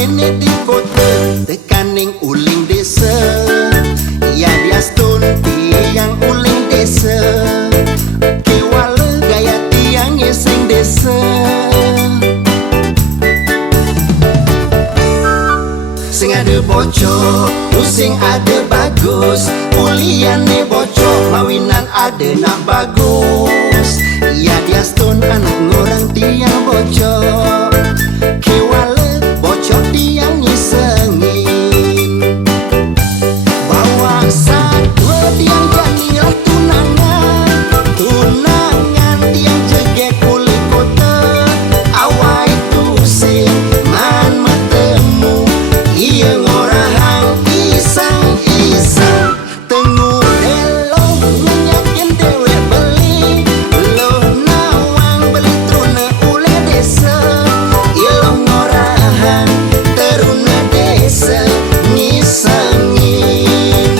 mene di kota tekaning uling desa. Ya dia stun tiang uling desa, kewala gaya tiang ngeseng desa. Sing ada bocor, pusing ada bagus, uliane bocor, mawinan ada nak bagus. Ya dia stun anak ngorang tiang bocor, kewala bocor tiang ngisengin. Bawa satu tiang jadilah tunangan, tunangan tiang jegek kulit kota. Awal itu sing man metemu, iya ngorang isang-isang. Tengok elok menyakin dewe beli, loh nawang beli truna ule desa. Ilong ngorang teruna desa ngisengin.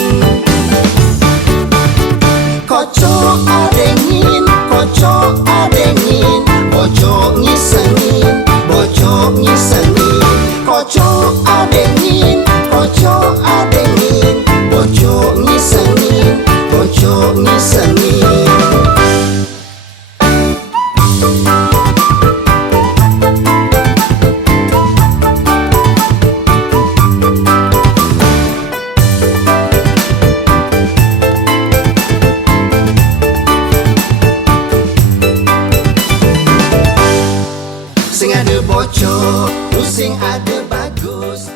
Kocok adengin, kocok adengin, bocok ngisengin, bocok ngisengin. Kocok adengin, kocok adengin, bocok ngisengin, bocok ngisengin. Sing ada bocor, pusing ada bagus.